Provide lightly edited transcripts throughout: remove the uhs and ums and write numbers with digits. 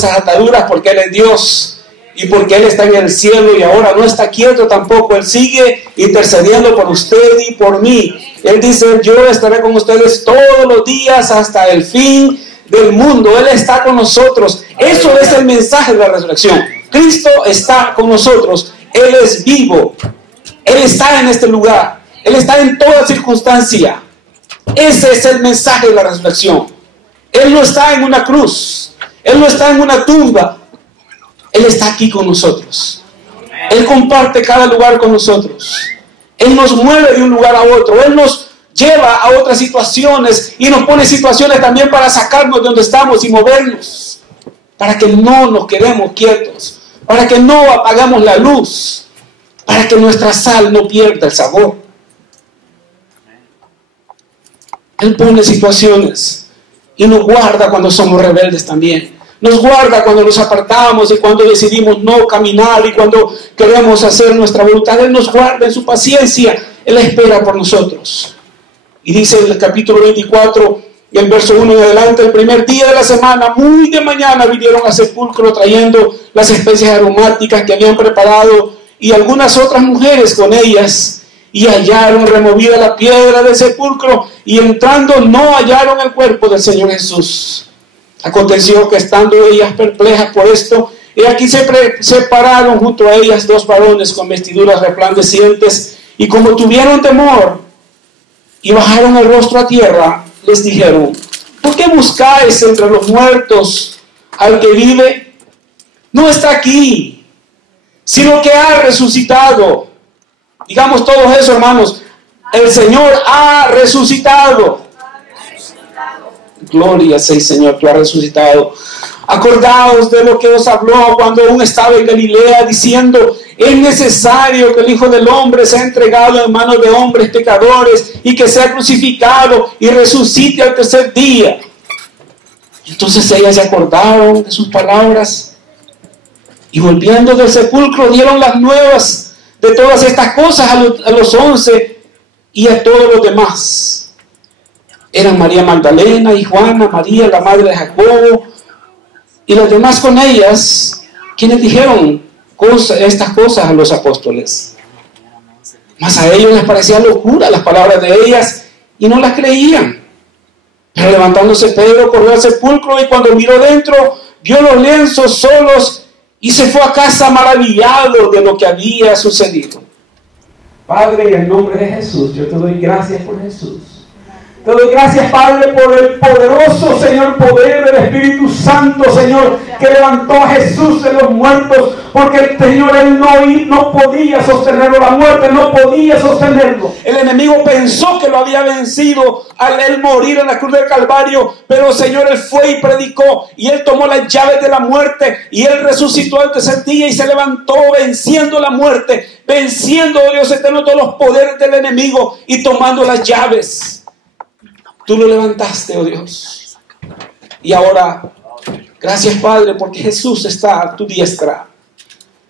de esas ataduras porque Él es Dios y porque Él está en el cielo y ahora no está quieto tampoco. Él sigue intercediendo por usted y por mí. Él dice, yo estaré con ustedes todos los días hasta el fin del mundo. Él está con nosotros. Eso es el mensaje de la resurrección. Cristo está con nosotros. Él es vivo. Él está en este lugar. Él está en toda circunstancia. Ese es el mensaje de la resurrección. Él no está en una cruz. Él no está en una tumba. Él está aquí con nosotros. Él comparte cada lugar con nosotros. Él nos mueve de un lugar a otro. Él nos lleva a otras situaciones y nos pone situaciones también para sacarnos de donde estamos y movernos. Para que no nos quedemos quietos. Para que no apagamos la luz. Para que nuestra sal no pierda el sabor. Él pone situaciones y nos guarda cuando somos rebeldes también. Nos guarda cuando nos apartamos y cuando decidimos no caminar y cuando queremos hacer nuestra voluntad. Él nos guarda en su paciencia. Él espera por nosotros. Y dice en el capítulo 24 y el verso 1 en adelante, el primer día de la semana, muy de mañana, vinieron al sepulcro trayendo las especias aromáticas que habían preparado y algunas otras mujeres con ellas. Y hallaron removida la piedra del sepulcro, y entrando no hallaron el cuerpo del Señor Jesús. Aconteció que estando ellas perplejas por esto, y aquí se pararon junto a ellas dos varones con vestiduras resplandecientes, y como tuvieron temor, y bajaron el rostro a tierra, les dijeron, ¿por qué buscáis entre los muertos al que vive? No está aquí, sino que ha resucitado. Digamos todos eso, hermanos. El Señor ha resucitado. Gloria sea, Señor, tú has resucitado. Acordaos de lo que os habló cuando aún estaba en Galilea, diciendo, es necesario que el Hijo del Hombre sea entregado en manos de hombres pecadores y que sea crucificado y resucite al tercer día. Entonces ellas se acordaron de sus palabras y volviendo del sepulcro dieron las nuevas de todas estas cosas a los 11 y a todos los demás. Eran María Magdalena y Juana, María, la madre de Jacobo, y las demás con ellas, quienes dijeron estas cosas a los apóstoles. Mas a ellos les parecía locura las palabras de ellas y no las creían. Pero levantándose Pedro corrió al sepulcro y cuando miró dentro, vio los lienzos solos y se fue a casa maravillado de lo que había sucedido. Padre, en el nombre de Jesús, yo te doy gracias por Jesús. Te doy gracias, Padre, por el poderoso, Señor, poder del Espíritu Santo, Señor, que levantó a Jesús de los muertos, porque el Señor, Él no podía sostenerlo, la muerte no podía sostenerlo. El enemigo pensó que lo había vencido al Él morir en la cruz del Calvario, pero Señor, Él fue y predicó, y Él tomó las llaves de la muerte, y Él resucitó al tercer día y se levantó venciendo la muerte, venciendo, oh Dios eterno, todos los poderes del enemigo y tomando las llaves. Tú lo levantaste, oh Dios. Y ahora, gracias, Padre, porque Jesús está a tu diestra.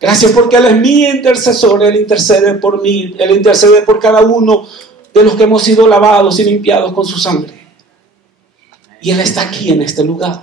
Gracias porque Él es mi intercesor. Él intercede por mí. Él intercede por cada uno de los que hemos sido lavados y limpiados con su sangre. Y Él está aquí en este lugar.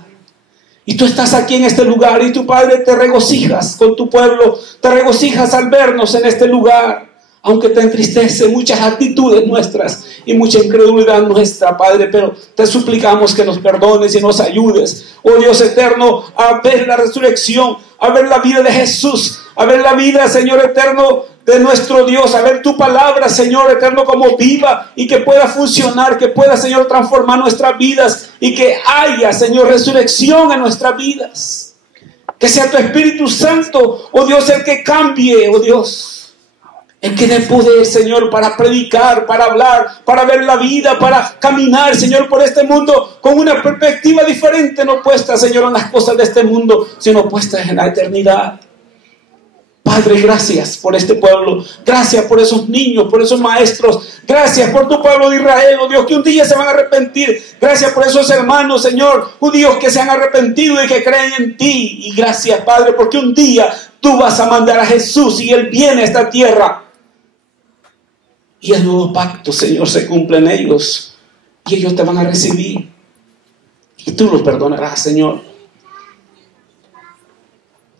Y tú estás aquí en este lugar y tu Padre te regocijas con tu pueblo. Te regocijas al vernos en este lugar. Aunque te entristece muchas actitudes nuestras y mucha incredulidad nuestra, Padre, pero te suplicamos que nos perdones y nos ayudes, oh Dios eterno, a ver la resurrección, a ver la vida de Jesús, a ver la vida, Señor eterno, de nuestro Dios, a ver tu palabra, Señor eterno, como viva y que pueda funcionar, que pueda, Señor, transformar nuestras vidas y que haya, Señor, resurrección en nuestras vidas. Que sea tu Espíritu Santo, oh Dios, el que cambie, oh Dios. El que dé poder, Señor, para predicar, para hablar, para ver la vida, para caminar, Señor, por este mundo con una perspectiva diferente, no puesta, Señor, en las cosas de este mundo, sino puesta en la eternidad. Padre, gracias por este pueblo. Gracias por esos niños, por esos maestros. Gracias por tu pueblo de Israel, oh Dios, que un día se van a arrepentir. Gracias por esos hermanos, Señor, judíos que se han arrepentido y que creen en ti. Y gracias, Padre, porque un día tú vas a mandar a Jesús y Él viene a esta tierra. Y el nuevo pacto, Señor, se cumple en ellos. Y ellos te van a recibir. Y tú los perdonarás, Señor.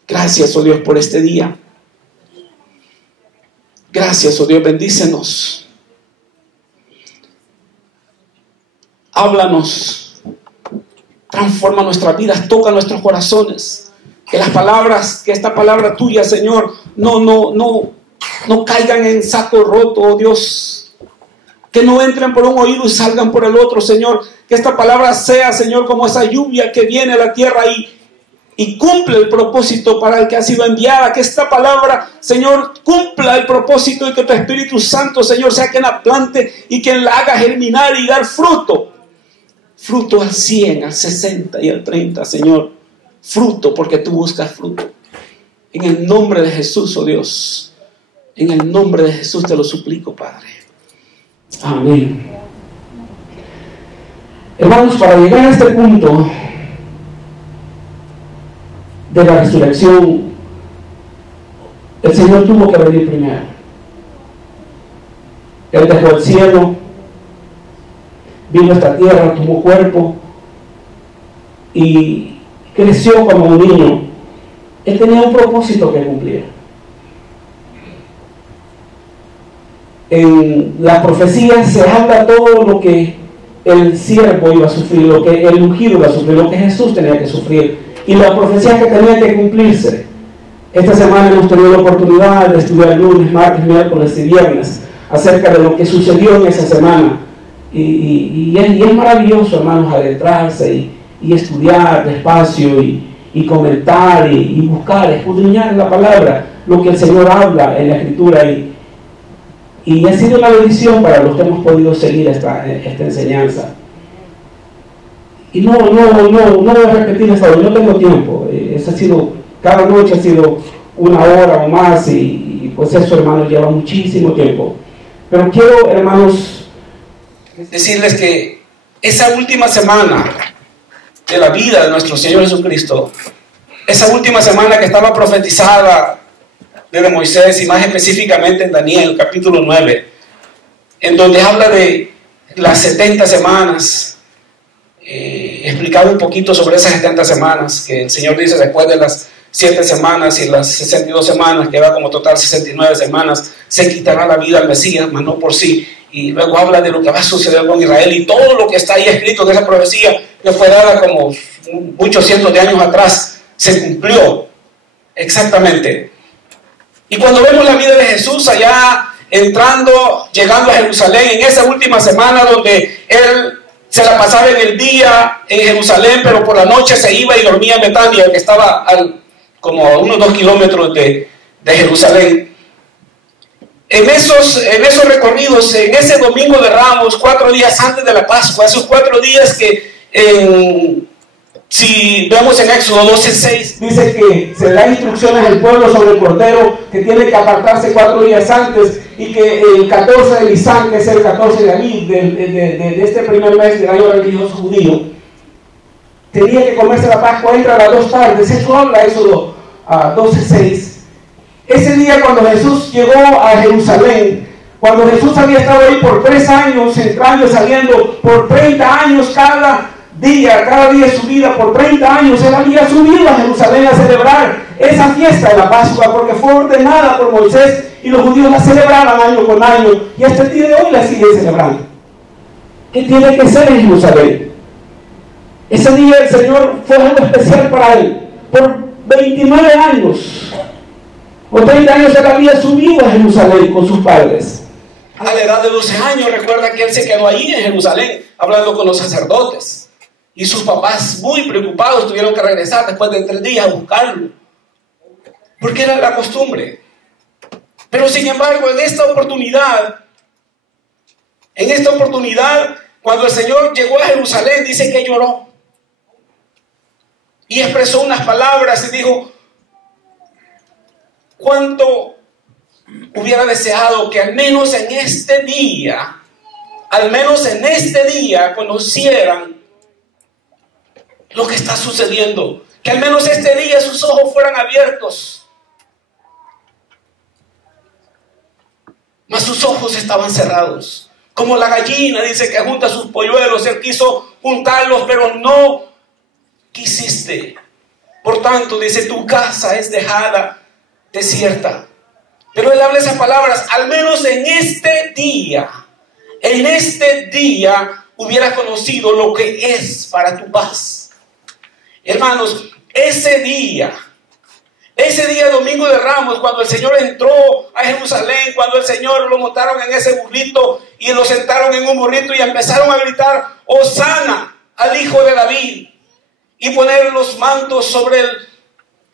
Gracias, oh Dios, por este día. Gracias, oh Dios, bendícenos. Háblanos. Transforma nuestras vidas, toca nuestros corazones. Que las palabras, que esta palabra tuya, Señor, no caigan en saco roto, oh Dios. Que no entren por un oído y salgan por el otro, Señor. Que esta palabra sea, Señor, como esa lluvia que viene a la tierra y cumple el propósito para el que ha sido enviada. Que esta palabra, Señor, cumpla el propósito y que tu Espíritu Santo, Señor, sea quien la plante y quien la haga germinar y dar fruto. Fruto al 100, al 60 y al 30, Señor. Fruto, porque tú buscas fruto. En el nombre de Jesús, oh Dios. En el nombre de Jesús te lo suplico, Padre. Amén. Hermanos, para llegar a este punto de la resurrección, el Señor tuvo que venir primero. Él dejó el cielo, vino a esta tierra, tomó cuerpo y creció como un niño. Él tenía un propósito que cumplir. En la profecía se habla todo lo que el siervo iba a sufrir, lo que el ungido iba a sufrir, lo que Jesús tenía que sufrir y la profecía que tenía que cumplirse. Esta semana hemos tenido la oportunidad de estudiar lunes, martes, miércoles y viernes acerca de lo que sucedió en esa semana y es maravilloso, hermanos, adentrarse y estudiar despacio y comentar y buscar, escudriñar en la palabra lo que el Señor habla en la Escritura y ha sido una bendición para los que hemos podido seguir esta enseñanza. Y no voy a repetir esta hora, no tengo tiempo. Cada noche ha sido 1 hora o más y pues eso, hermanos, lleva muchísimo tiempo. Pero quiero, hermanos, decirles que esa última semana de la vida de nuestro Señor Jesucristo, esa última semana que estaba profetizada desde Moisés y más específicamente en Daniel capítulo 9, en donde habla de las 70 semanas, explicado un poquito sobre esas 70 semanas, que el Señor dice después de las 7 semanas y las 62 semanas, que va como total 69 semanas, se quitará la vida al Mesías, mas no por sí. Y luego habla de lo que va a suceder con Israel y todo lo que está ahí escrito de esa profecía que fue dada como muchos cientos de años atrás, se cumplió exactamente. Y cuando vemos la vida de Jesús allá llegando a Jerusalén, en esa última semana donde Él se la pasaba en el día en Jerusalén, pero por la noche se iba y dormía en Betania, que estaba como a unos 2 kilómetros de Jerusalén. En esos recorridos, en ese domingo de Ramos, 4 días antes de la Pascua, esos 4 días que si vemos en Éxodo 12:6, dice que se da instrucciones al pueblo sobre el cordero, que tiene que apartarse 4 días antes, y que el 14 de Nisan, que es el 14 de Aviv, de este primer mes del año religioso judío, tenía que comerse la Pascua entre las 2 tardes. Eso habla Éxodo 12:6. Ese día cuando Jesús llegó a Jerusalén, cuando Jesús había estado ahí por 3 años, entrando y saliendo, por 30 años cada día de su vida, por 30 años, Él había subido a Jerusalén a celebrar esa fiesta de la Pascua, porque fue ordenada por Moisés y los judíos la celebraban año con año, y hasta el día de hoy la siguen celebrando. ¿Qué tiene que ser en Jerusalén? Ese día el Señor fue algo especial para Él. Por 29 años, por 30 años Él había subido a Jerusalén con sus padres. A la edad de 12 años, recuerda que Él se quedó ahí en Jerusalén, hablando con los sacerdotes. Y sus papás, muy preocupados, tuvieron que regresar después de 3 días a buscarlo, porque era la costumbre. Pero sin embargo, en esta oportunidad, cuando el Señor llegó a Jerusalén, dice que lloró y expresó unas palabras y dijo: cuánto hubiera deseado que al menos en este día conocieran lo que está sucediendo, que al menos este día sus ojos fueran abiertos. Mas sus ojos estaban cerrados, como la gallina dice que junta sus polluelos. Él quiso juntarlos, pero no quisiste. Por tanto, dice, tu casa es dejada desierta. Pero él habla esas palabras, al menos en este día hubieras conocido lo que es para tu paz. Hermanos, ese día Domingo de Ramos, cuando el Señor entró a Jerusalén, cuando el Señor lo montaron en ese burrito y lo sentaron en un burrito y empezaron a gritar, Hosana al Hijo de David, y poner los mantos sobre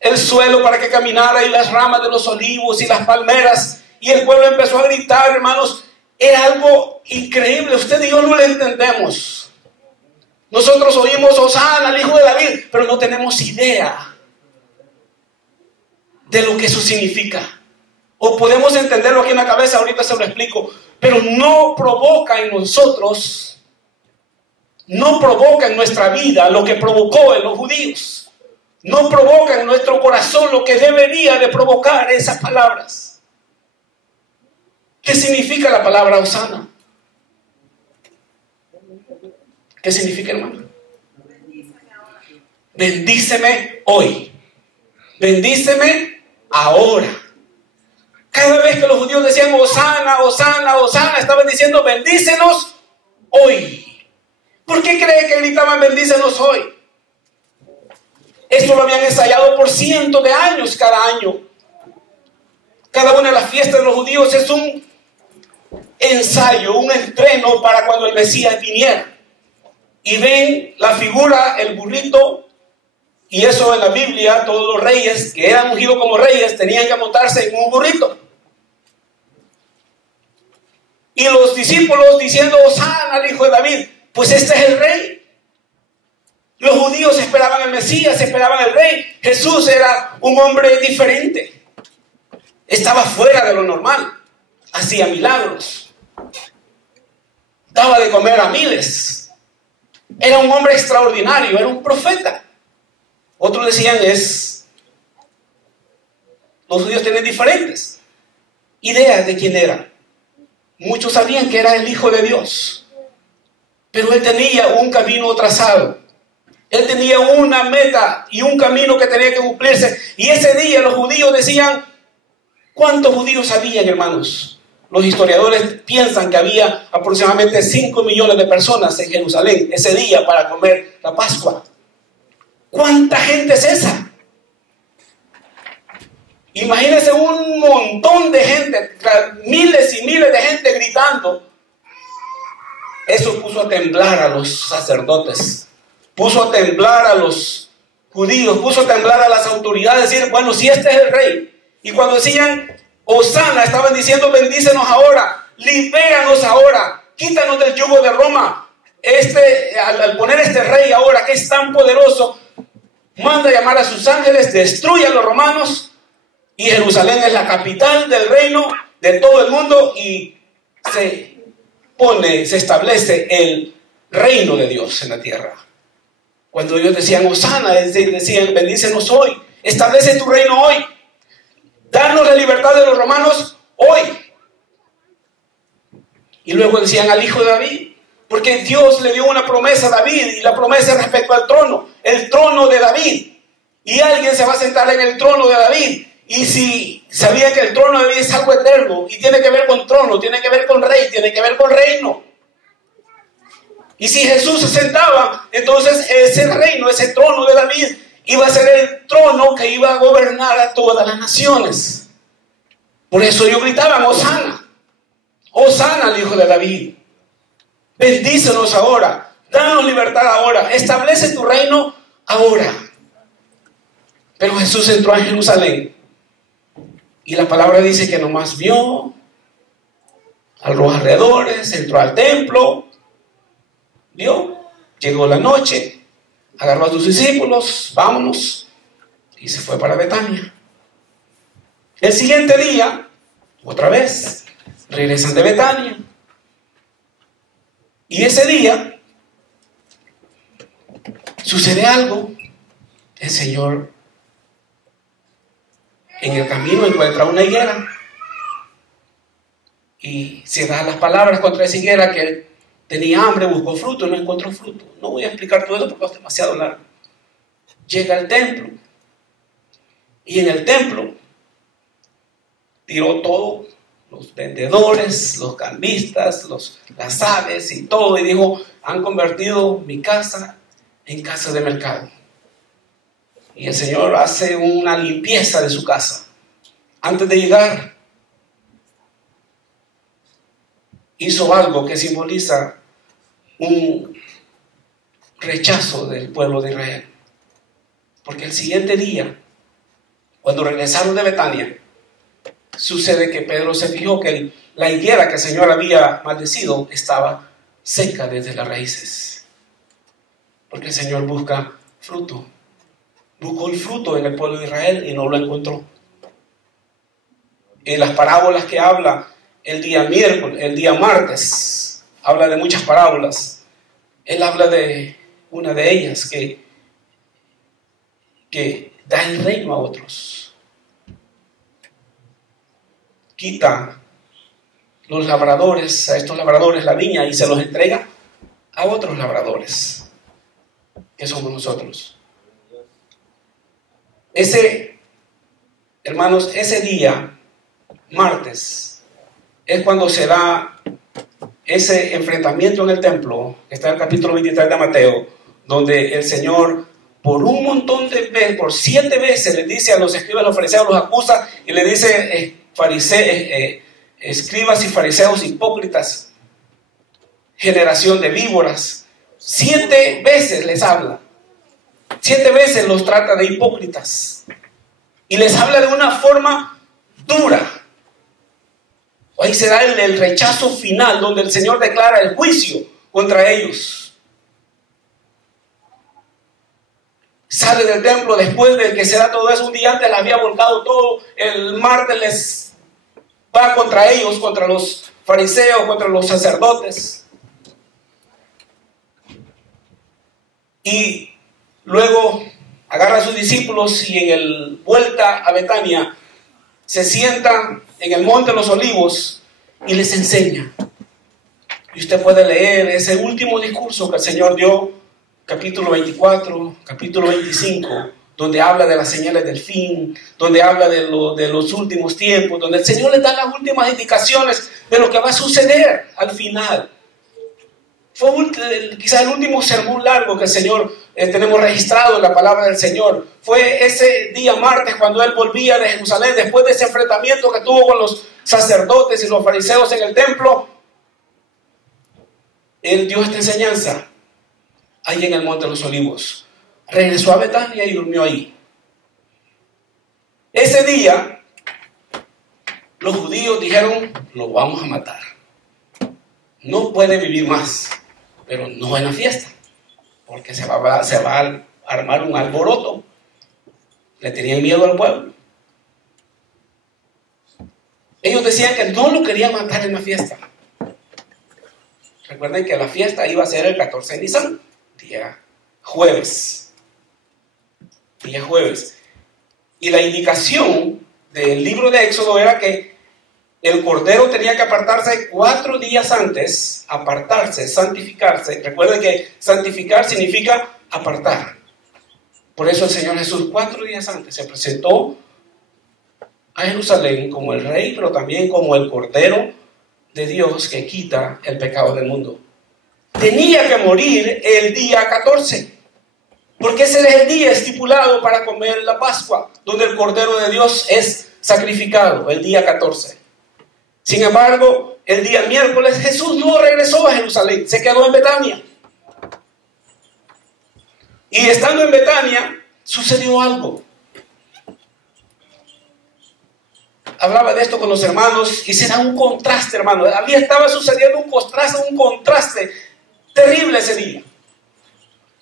el suelo para que caminara, y las ramas de los olivos y las palmeras, y el pueblo empezó a gritar, hermanos. Era algo increíble. Usted y yo no lo entendemos. Nosotros oímos Hosana al Hijo de David, pero no tenemos idea de lo que eso significa. O podemos entenderlo aquí en la cabeza, ahorita se lo explico, pero no provoca en nosotros, no provoca en nuestra vida lo que provocó en los judíos. No provoca en nuestro corazón lo que debería de provocar esas palabras. ¿Qué significa la palabra Hosana? ¿Qué significa, hermano? Bendíceme hoy. Bendíceme ahora. Cada vez que los judíos decían Hosana, Hosana, Hosana, estaban diciendo bendícenos hoy. ¿Por qué cree que gritaban bendícenos hoy? Esto lo habían ensayado por cientos de años cada año. Cada una de las fiestas de los judíos es un ensayo, un entreno para cuando el Mesías viniera. Y ven la figura, el burrito, y eso en la Biblia, todos los reyes que eran ungidos como reyes tenían que montarse en un burrito. Y los discípulos diciendo, Hosana al Hijo de David, pues este es el rey. Los judíos esperaban al Mesías, esperaban al rey. Jesús era un hombre diferente. Estaba fuera de lo normal. Hacía milagros. Daba de comer a miles. Era un hombre extraordinario, era un profeta. Otros decían los judíos tienen diferentes ideas de quién era. Muchos sabían que era el Hijo de Dios, pero él tenía un camino trazado. Él tenía una meta y un camino que tenía que cumplirse. Y ese día los judíos decían, ¿cuántos judíos habían, hermanos? Los historiadores piensan que había aproximadamente 5 millones de personas en Jerusalén ese día para comer la Pascua. ¿Cuánta gente es esa? Imagínense un montón de gente, miles y miles de gente gritando. Eso puso a temblar a los sacerdotes, puso a temblar a los judíos, puso a temblar a las autoridades, decir, bueno, si este es el rey. Y cuando decían Hosana, estaban diciendo, bendícenos ahora, libéranos ahora, quítanos del yugo de Roma. Al poner este rey ahora, que es tan poderoso, manda a llamar a sus ángeles, destruye a los romanos, y Jerusalén es la capital del reino de todo el mundo, y se establece el reino de Dios en la tierra. Cuando ellos decían Hosana, decían bendícenos hoy, establece tu reino hoy, danos la libertad de los romanos hoy. Y luego decían al Hijo de David, porque Dios le dio una promesa a David, y la promesa es respecto al trono, el trono de David, y alguien se va a sentar en el trono de David. Y si sabía que el trono de David es algo eterno, y tiene que ver con trono, tiene que ver con rey, tiene que ver con reino. Y si Jesús se sentaba, entonces ese reino, ese trono de David, iba a ser el trono que iba a gobernar a todas las naciones. Por eso ellos gritaban, Hosana, Hosana al Hijo de David. Bendícenos ahora, danos libertad ahora, establece tu reino ahora. Pero Jesús entró a Jerusalén, y la palabra dice que nomás vio a los alrededores, entró al templo, vio, llegó la noche, agarró a sus discípulos, vámonos, y se fue para Betania. El siguiente día, otra vez, regresan de Betania. Y ese día sucede algo. El Señor en el camino encuentra una higuera y se da las palabras contra esa higuera, que él tenía hambre, buscó fruto, no encontró fruto. No voy a explicar todo eso porque es demasiado largo. Llega al templo Y en el templo tiró todo, los vendedores, los cambistas, las aves y todo, y dijo: han convertido mi casa en casa de mercado. Y el Señor hace una limpieza de su casa. Antes de llegar, hizo algo que simboliza un rechazo del pueblo de Israel. Porque el siguiente día, cuando regresaron de Betania, sucede que Pedro se fijó que la higuera que el Señor había maldecido estaba seca desde las raíces. Porque el Señor busca fruto. Buscó el fruto en el pueblo de Israel y no lo encontró. En las parábolas que habla el día martes, habla de muchas parábolas. Él habla de una de ellas que da el reino a otros. Quita los labradores, a estos labradores la viña, y se los entrega a otros labradores, que somos nosotros. Hermanos, ese día, martes, es cuando se da ese enfrentamiento en el templo, que está en el capítulo 23 de Mateo, donde el Señor, por un montón de veces, por 7 veces, le dice a los escribas, a los fariseos, los acusa y le dice: escribas y fariseos hipócritas, generación de víboras. 7 veces les habla. 7 veces los trata de hipócritas. Y les habla de una forma dura. Ahí se da el rechazo final, donde el Señor declara el juicio contra ellos. Sale del templo después de que se da todo eso. Un día antes les había volcado todo. El martes les va contra ellos, contra los fariseos, contra los sacerdotes. Y luego agarra a sus discípulos y vuelta a Betania se sienta en el monte de los olivos y les enseña. Y usted puede leer ese último discurso que el Señor dio, capítulo 24, capítulo 25, donde habla de las señales del fin, donde habla de los últimos tiempos, donde el Señor les da las últimas indicaciones de lo que va a suceder al final. Fue quizás el último sermón largo que el Señor tenemos registrado en la palabra del Señor. Fue ese día martes cuando Él volvía de Jerusalén, después de ese enfrentamiento que tuvo con los sacerdotes y los fariseos en el templo. Él dio esta enseñanza ahí en el monte de los olivos. Regresó a Betania y durmió ahí. Ese día los judíos dijeron: lo vamos a matar. No puede vivir más, pero no en la fiesta, porque se va a armar un alboroto. Le tenían miedo al pueblo. Ellos decían que no lo querían matar en la fiesta. Recuerden que la fiesta iba a ser el 14 de Nisan, día jueves. Y la indicación del libro de Éxodo era que el cordero tenía que apartarse 4 días antes, santificarse. Recuerden que santificar significa apartar. Por eso el Señor Jesús 4 días antes se presentó a Jerusalén como el rey, pero también como el cordero de Dios que quita el pecado del mundo. Tenía que morir el día 14, porque ese es el día estipulado para comer la Pascua, donde el cordero de Dios es sacrificado, el día 14. Sin embargo, el día miércoles Jesús no regresó a Jerusalén, se quedó en Betania. Y estando en Betania, sucedió algo. Hablaba de esto con los hermanos y se da un contraste, hermano. Había estaba sucediendo un contraste terrible ese día.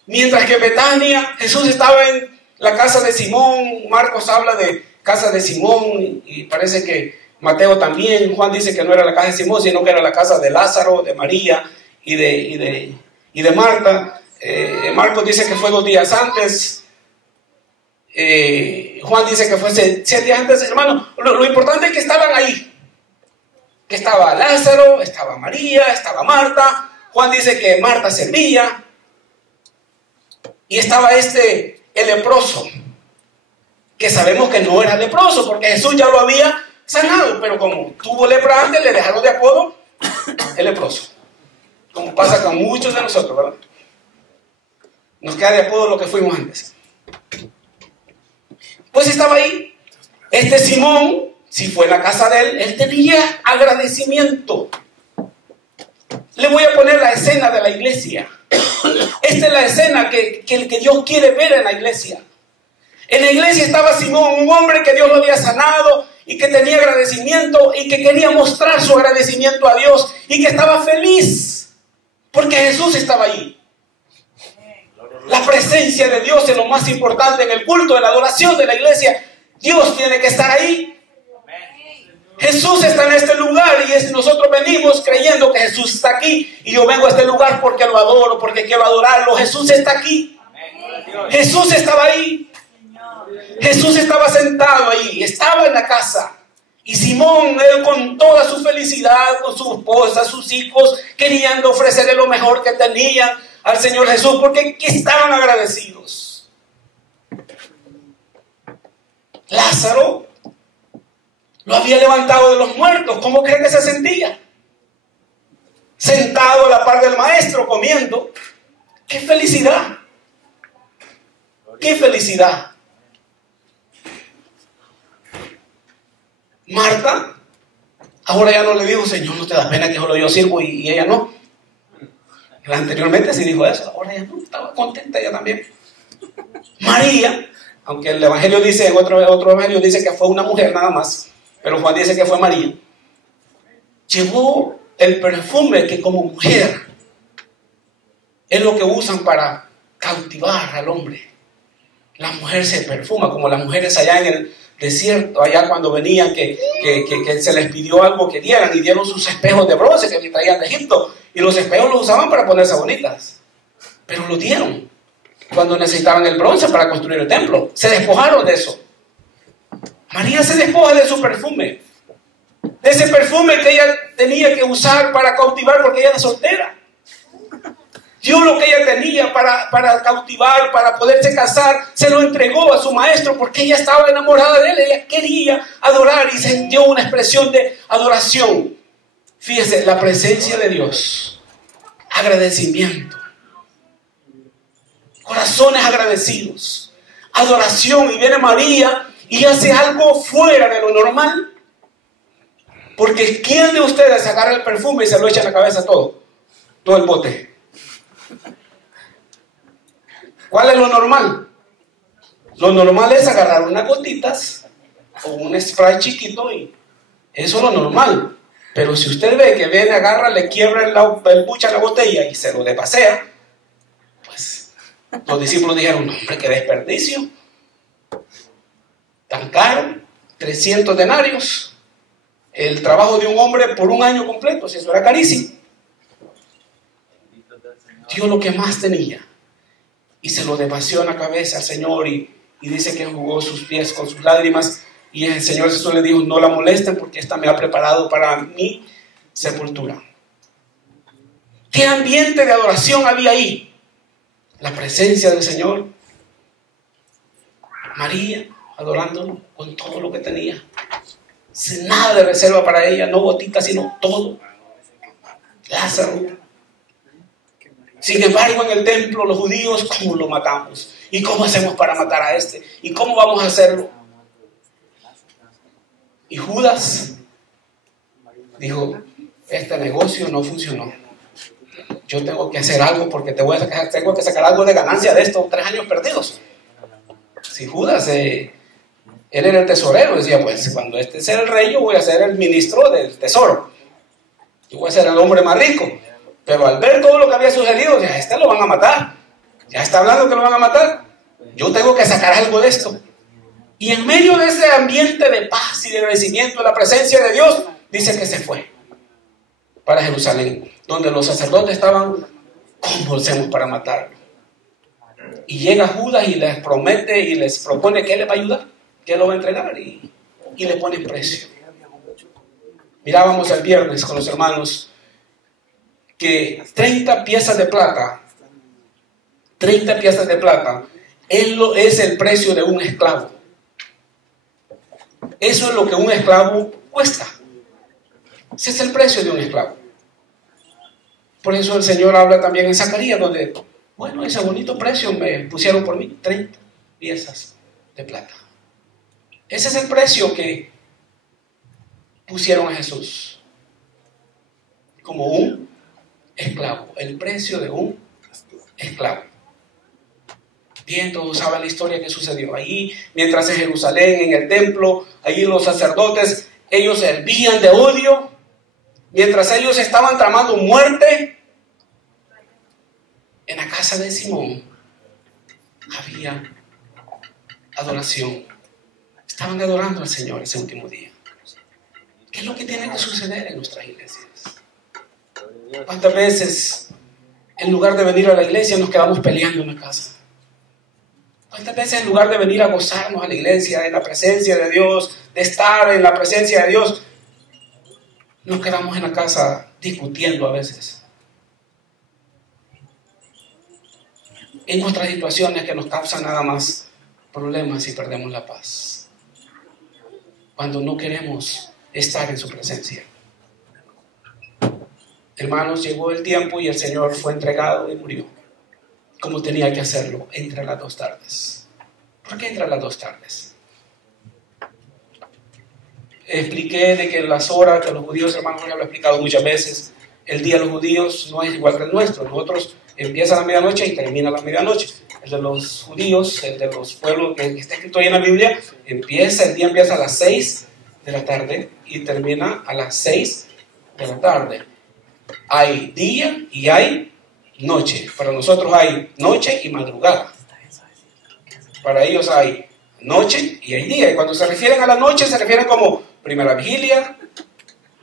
Mientras que en Betania, Jesús estaba en la casa de Simón. Marcos habla de casa de Simón y parece que Mateo también. Juan dice que no era la casa de Simón, sino que era la casa de Lázaro, de María y de Marta. Marcos dice que fue 2 días antes. Juan dice que fue 7 días antes. Hermano, lo importante es que estaban ahí. Que estaba Lázaro, estaba María, estaba Marta. Juan dice que Marta servía. Y estaba el leproso. que sabemos que no era leproso, porque Jesús ya lo había sanado, pero como tuvo lepra antes, le dejaron de apodo el leproso, como pasa con muchos de nosotros, ¿verdad? Nos queda de apodo lo que fuimos antes. Pues estaba ahí. Este Simón, si fue en la casa de él tenía agradecimiento. Le voy a poner la escena de la iglesia. Esta es la escena que Dios quiere ver en la iglesia. En la iglesia estaba Simón, un hombre que Dios lo había sanado y que tenía agradecimiento y que quería mostrar su agradecimiento a Dios y que estaba feliz porque Jesús estaba allí. La presencia de Dios es lo más importante en el culto, en la adoración de la iglesia. Dios tiene que estar ahí. Jesús está en este lugar y nosotros venimos creyendo que Jesús está aquí. Y yo vengo a este lugar porque lo adoro, porque quiero adorarlo. Jesús está aquí. Jesús estaba ahí. Jesús estaba sentado ahí, estaba en la casa. Y Simón, él con toda su felicidad, con su esposa, sus hijos, querían ofrecerle lo mejor que tenían al Señor Jesús, porque estaban agradecidos. Lázaro lo había levantado de los muertos. ¿Cómo cree que se sentía? Sentado a la par del maestro, comiendo. ¡Qué felicidad! ¡Qué felicidad! Marta, ahora ya no le dijo, Señor, ¿no te da pena que solo yo sirvo y ella no? Anteriormente sí dijo eso, ahora ya no, estaba contenta ella también. María, aunque el evangelio dice, en otro evangelio dice que fue una mujer nada más, pero Juan dice que fue María, llevó el perfume que como mujer es lo que usan para cautivar al hombre. La mujer se perfuma, como las mujeres allá en el desierto, allá cuando venían que se les pidió algo que dieran y dieron sus espejos de bronce que traían de Egipto, y los espejos los usaban para ponerse bonitas, pero lo dieron cuando necesitaban el bronce para construir el templo. Se despojaron de eso. María se despoja de su perfume, de ese perfume que ella tenía que usar para cautivar, porque ella era soltera. Dio lo que ella tenía para cautivar, para poderse casar, se lo entregó a su maestro porque ella estaba enamorada de él, ella quería adorar y sintió una expresión de adoración. Fíjese, la presencia de Dios, agradecimiento, corazones agradecidos, adoración, y viene María y hace algo fuera de lo normal, porque ¿quién de ustedes agarra el perfume y se lo echa en la cabeza todo el bote? ¿Cuál es lo normal? Lo normal es agarrar unas gotitas o un spray chiquito y eso es lo normal. Pero si usted ve que viene, agarra, le quiebra el buche a la botella y se lo despasea, pues los discípulos dijeron, no, hombre, qué desperdicio, tan caro, 300 denarios, el trabajo de un hombre por un año completo, si eso era carísimo. Dio lo que más tenía y se lo desvació en la cabeza al Señor y dice que enjugó sus pies con sus lágrimas, y el Señor Jesús le dijo, no la molesten porque esta me ha preparado para mi sepultura. ¿Qué ambiente de adoración había ahí? La presencia del Señor. María adorándolo con todo lo que tenía, sin nada de reserva para ella, no gotitas sino todo. Lázaro. Sin embargo, en el templo, los judíos, ¿cómo lo matamos? ¿Y cómo hacemos para matar a este? ¿Y cómo vamos a hacerlo? Y Judas dijo, este negocio no funcionó. Yo tengo que hacer algo porque tengo que sacar algo de ganancia de estos 3 años perdidos. Si Judas, él era el tesorero, decía, pues cuando este sea el rey, yo voy a ser el ministro del tesoro. Yo voy a ser el hombre más rico. Pero al ver todo lo que había sucedido, ya este lo van a matar. Ya está hablando que lo van a matar. Yo tengo que sacar algo de esto. Y en medio de ese ambiente de paz y de agradecimiento, de la presencia de Dios, dice que se fue para Jerusalén, donde los sacerdotes estaban, ¿cómo hacemos para matarlo? Y llega Judas y les promete y les propone que él les va a ayudar, que él lo va a entregar y le pone precio. Mirábamos el viernes con los hermanos que 30 piezas de plata es el precio de un esclavo. Eso es lo que un esclavo cuesta. Ese es el precio de un esclavo. Por eso el Señor habla también en Zacarías, donde, bueno, ese bonito precio me pusieron por mí, 30 piezas de plata. Ese es el precio que pusieron a Jesús, como un esclavo, el precio de un esclavo. Bien, todos saben la historia que sucedió ahí, mientras en Jerusalén, en el templo, allí los sacerdotes, ellos servían de odio, mientras ellos estaban tramando muerte. En la casa de Simón había adoración. Estaban adorando al Señor ese último día. ¿Qué es lo que tiene que suceder en nuestras iglesias? ¿Cuántas veces en lugar de venir a la iglesia nos quedamos peleando en la casa? ¿Cuántas veces en lugar de venir a gozarnos a la iglesia, en la presencia de Dios, de estar en la presencia de Dios, nos quedamos en la casa discutiendo a veces? En otras situaciones que nos causan nada más problemas y perdemos la paz. Cuando no queremos estar en su presencia. Hermanos, llegó el tiempo y el Señor fue entregado y murió, como tenía que hacerlo, entre las 2 tardes. ¿Por qué entre las 2 tardes? Expliqué de que las horas de los judíos, hermanos, ya lo he explicado muchas veces, el día de los judíos no es igual que el nuestro. Nosotros empieza a la medianoche y termina a la medianoche. El de los judíos, el de los pueblos que está escrito ahí en la Biblia, el día empieza a las 6 de la tarde y termina a las 6 de la tarde. Hay día y hay noche. Para nosotros hay noche y madrugada. Para ellos hay noche y hay día. Y cuando se refieren a la noche, se refieren como primera vigilia,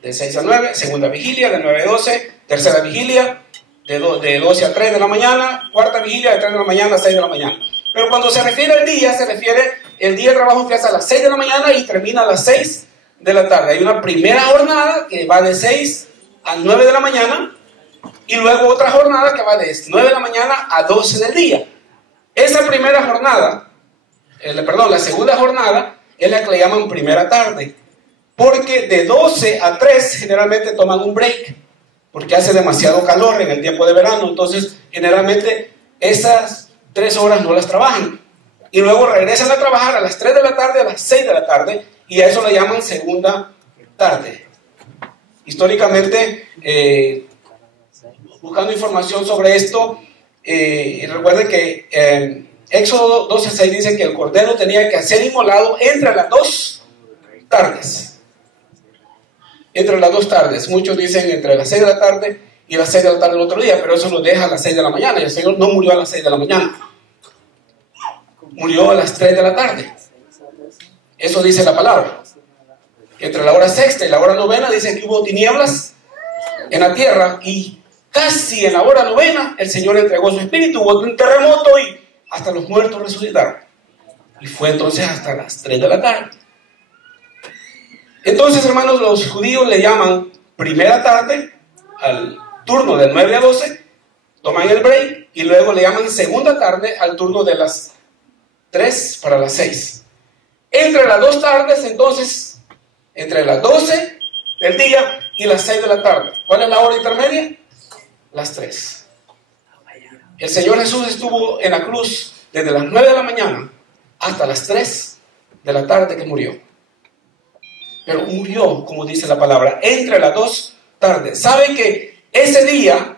de 6 a 9, segunda vigilia, de 9 a 12, tercera vigilia, de 12 a 3 de la mañana, cuarta vigilia, de 3 de la mañana a 6 de la mañana. Pero cuando se refiere al día, se refiere, el día de trabajo empieza a las 6 de la mañana y termina a las 6 de la tarde. Hay una primera jornada que va de 6 a 9 de la mañana y luego otra jornada que va de 9 de la mañana a 12 del día. Esa primera jornada, la segunda jornada es la que le llaman primera tarde, porque de 12 a 3 generalmente toman un break, porque hace demasiado calor en el tiempo de verano. Entonces generalmente esas 3 horas no las trabajan y luego regresan a trabajar a las 3 de la tarde, a las 6 de la tarde, y a eso le llaman segunda tarde. Históricamente, buscando información sobre esto, recuerden que Éxodo 12:6 dice que el cordero tenía que ser inmolado entre las 2 tardes. Entre las 2 tardes. Muchos dicen entre las 6 de la tarde y las 6 de la tarde del otro día, pero eso lo deja a las 6 de la mañana. Y el Señor no murió a las 6 de la mañana. Murió a las 3 de la tarde. Eso dice la palabra. Entre la hora sexta y la hora novena dice que hubo tinieblas en la tierra y casi en la hora novena el Señor entregó su espíritu, hubo un terremoto y hasta los muertos resucitaron. Y fue entonces hasta las 3 de la tarde. Entonces, hermanos, los judíos le llaman primera tarde al turno de 9 a 12, toman el break y luego le llaman segunda tarde al turno de las 3 para las 6. Entre las 2 tardes, entonces, entre las 12 del día y las 6 de la tarde. ¿Cuál es la hora intermedia? Las 3. El Señor Jesús estuvo en la cruz desde las 9 de la mañana hasta las 3 de la tarde que murió. Pero murió, como dice la palabra, entre las 2 tardes. ¿Saben que ese día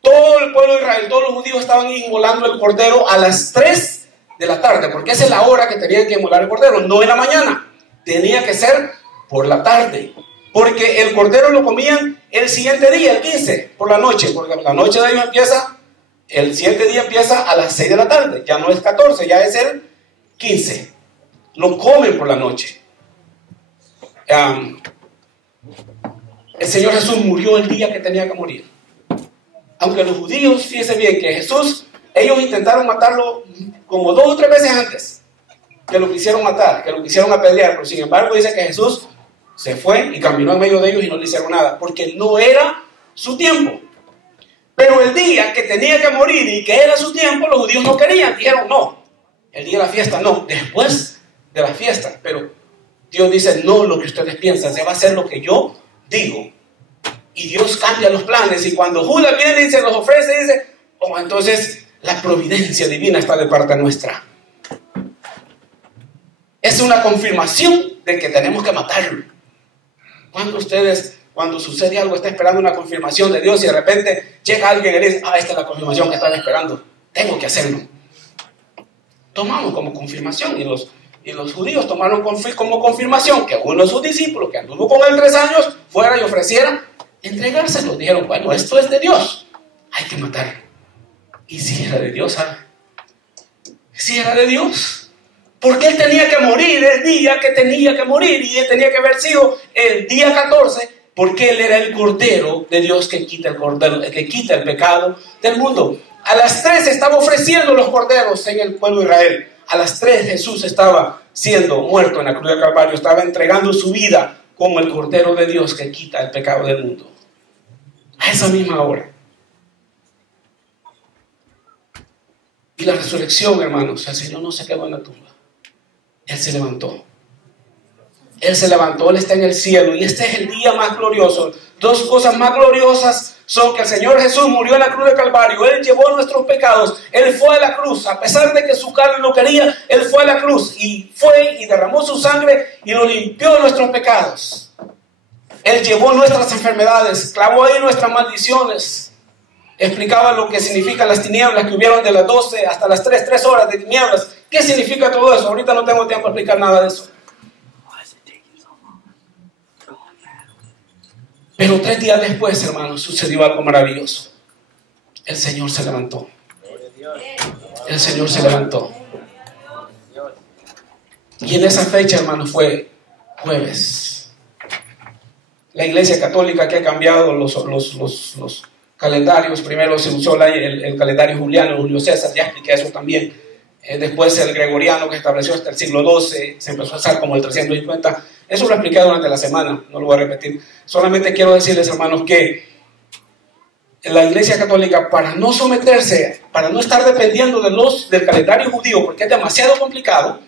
todo el pueblo de Israel, todos los judíos estaban inmolando el cordero a las 3 de la tarde? Porque esa es la hora que tenían que inmolar el cordero, no en la mañana. Tenía que ser por la tarde. Porque el cordero lo comían el siguiente día, el 15, por la noche. Porque la noche de ellos empieza, el siguiente día empieza a las 6 de la tarde. Ya no es 14, ya es el 15. Lo comen por la noche. El Señor Jesús murió el día que tenía que morir. Aunque los judíos, fíjense bien, que Jesús, ellos intentaron matarlo como 2 o 3 veces antes que lo quisieron matar, que lo quisieron apedrear, pero sin embargo dice que Jesús se fue y caminó en medio de ellos y no le hicieron nada, porque no era su tiempo. Pero el día que tenía que morir y que era su tiempo, los judíos no querían, dijeron no, el día de la fiesta no, después de la fiesta. Pero Dios dice, no lo que ustedes piensan, se va a hacer lo que yo digo. Y Dios cambia los planes, y cuando Judas viene y se los ofrece, dice, oh, entonces la providencia divina está de parte nuestra. Es una confirmación de que tenemos que matarlo. Cuando sucede algo, está esperando una confirmación de Dios y de repente llega alguien y le dice, esta es la confirmación que están esperando, tengo que hacerlo. Tomamos como confirmación, y los judíos tomaron como confirmación que uno de sus discípulos, que anduvo con él 3 años, fuera y ofreciera entregárselo. Dijeron, bueno, esto es de Dios, hay que matarlo. Y si era de Dios, ¿sabe? Si era de Dios, porque él tenía que morir el día que tenía que morir, y él tenía que haber sido el día 14, porque él era el Cordero de Dios que quita el pecado del mundo. A las 3 estaba ofreciendo los corderos en el pueblo de Israel. A las 3 Jesús estaba siendo muerto en la cruz del Calvario, estaba entregando su vida como el Cordero de Dios que quita el pecado del mundo. A esa misma hora. Y la resurrección, hermanos, el Señor no se quedó en la tumba. Él se levantó. Él se levantó, Él está en el cielo, y este es el día más glorioso. 2 cosas más gloriosas son que el Señor Jesús murió en la cruz del Calvario. Él llevó nuestros pecados, Él fue a la cruz, a pesar de que su carne no quería, Él fue a la cruz y fue y derramó su sangre y lo limpió de nuestros pecados. Él llevó nuestras enfermedades, clavó ahí nuestras maldiciones. Explicaba lo que significan las tinieblas que hubieron de las 12 hasta las 3 horas de tinieblas. ¿Qué significa todo eso? Ahorita no tengo tiempo de explicar nada de eso. Pero 3 días después, hermanos, sucedió algo maravilloso. El Señor se levantó. El Señor se levantó. Y en esa fecha, hermanos, fue jueves. La Iglesia Católica, que ha cambiado los calendarios, primero se usó el calendario juliano, Julio César, ya expliqué eso también. Después el gregoriano, que estableció hasta el siglo XII, se empezó a usar como el 350. Eso lo expliqué durante la semana, no lo voy a repetir. Solamente quiero decirles, hermanos, que la Iglesia Católica, para no someterse, para no estar dependiendo del calendario judío, porque es demasiado complicado,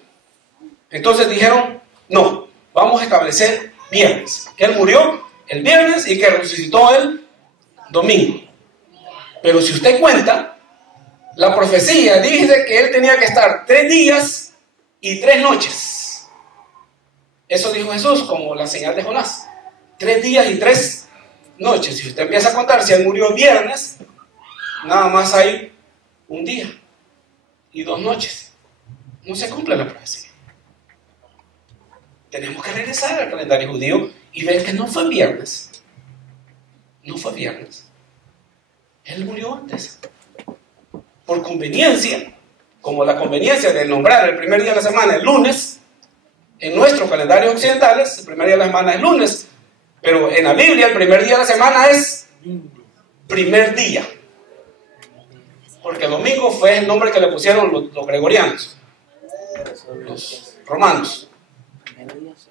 entonces dijeron, no, vamos a establecer viernes. Que Él murió el viernes y que resucitó el domingo. Pero si usted cuenta, la profecía dice que Él tenía que estar 3 días y 3 noches. Eso dijo Jesús como la señal de Jonás. 3 días y 3 noches. Si usted empieza a contar, si Él murió viernes, nada más hay 1 día y 2 noches. No se cumple la profecía. Tenemos que regresar al calendario judío y ver que no fue viernes. No fue viernes. Él murió antes. Por conveniencia, como la conveniencia de nombrar el primer día de la semana el lunes, en nuestros calendarios occidentales, el primer día de la semana es lunes, pero en la Biblia el primer día de la semana es primer día. Porque domingo fue el nombre que le pusieron los gregorianos, los romanos.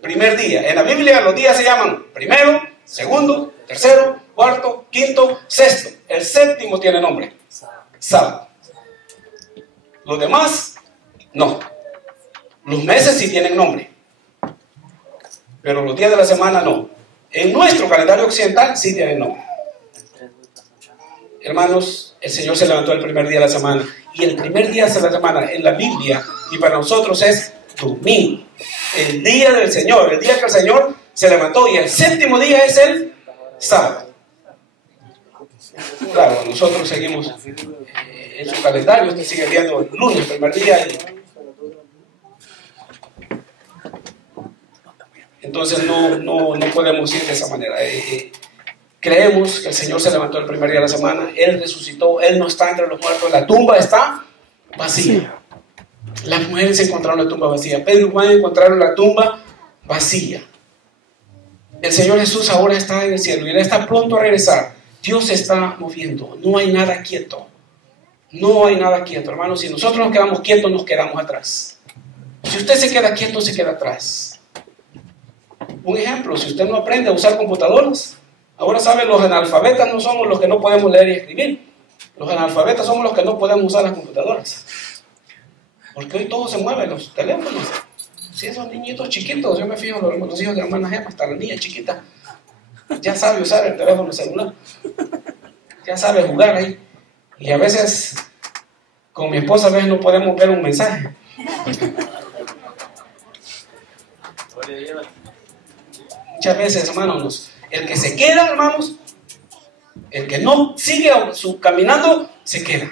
Primer día. En la Biblia los días se llaman primero, segundo, tercero, cuarto, quinto, sexto. El séptimo tiene nombre, sábado. Los demás, no. Los meses sí tienen nombre, pero los días de la semana no. En nuestro calendario occidental sí tienen nombre. Hermanos, el Señor se levantó el primer día de la semana. Y el primer día de la semana en la Biblia y para nosotros es domingo. El día del Señor, el día que el Señor se levantó. Y el séptimo día es el sábado. Claro, nosotros seguimos en su calendario. Usted sigue viendo el lunes, el primer día. Entonces no podemos ir de esa manera. Creemos que el Señor se levantó el primer día de la semana. Él resucitó. Él no está entre los muertos. La tumba está vacía. Las mujeres encontraron la tumba vacía. Pedro y Juan encontraron la tumba vacía. El Señor Jesús ahora está en el cielo y Él está pronto a regresar. Dios se está moviendo. No hay nada quieto. No hay nada quieto, hermanos. Si nosotros nos quedamos quietos, nos quedamos atrás. Si usted se queda quieto, se queda atrás. Un ejemplo, si usted no aprende a usar computadoras, ahora sabe, los analfabetas no somos los que no podemos leer y escribir. Los analfabetas somos los que no podemos usar las computadoras. Porque hoy todo se mueve en los teléfonos. Si esos niñitos chiquitos, yo me fijo en los hijos de la hermana Gemma, hasta la niña chiquita, ya sabe usar el teléfono celular, ya sabe jugar ahí. Y a veces, con mi esposa, a veces no podemos ver un mensaje. Muchas veces, hermanos, el que se queda, hermanos, el que no sigue caminando, se queda.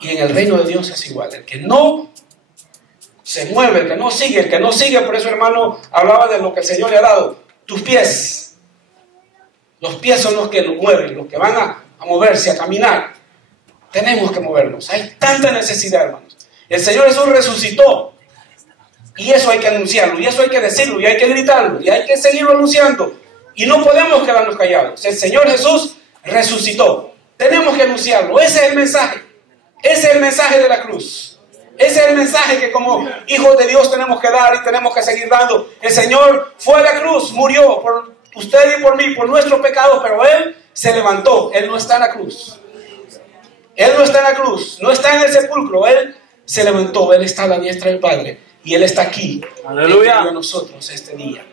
Y en el reino de Dios es igual. El que no se mueve, el que no sigue, por eso, hermano, hablaba de lo que el Señor le ha dado. Tus pies. Los pies son los que nos mueven, los que van a moverse, a caminar. Tenemos que movernos. Hay tanta necesidad, hermanos. El Señor Jesús resucitó. Y eso hay que anunciarlo, y eso hay que decirlo, y hay que gritarlo, y hay que seguirlo anunciando. Y no podemos quedarnos callados. El Señor Jesús resucitó. Tenemos que anunciarlo. Ese es el mensaje. Ese es el mensaje de la cruz. Ese es el mensaje que como hijos de Dios tenemos que dar y tenemos que seguir dando. El Señor fue a la cruz, murió por usted y por mí, por nuestros pecados, pero Él se levantó. Él no está en la cruz. Él no está en la cruz, no está en el sepulcro. Él se levantó, Él está a la diestra del Padre. Y Él está aquí, aleluya, entre nosotros este día.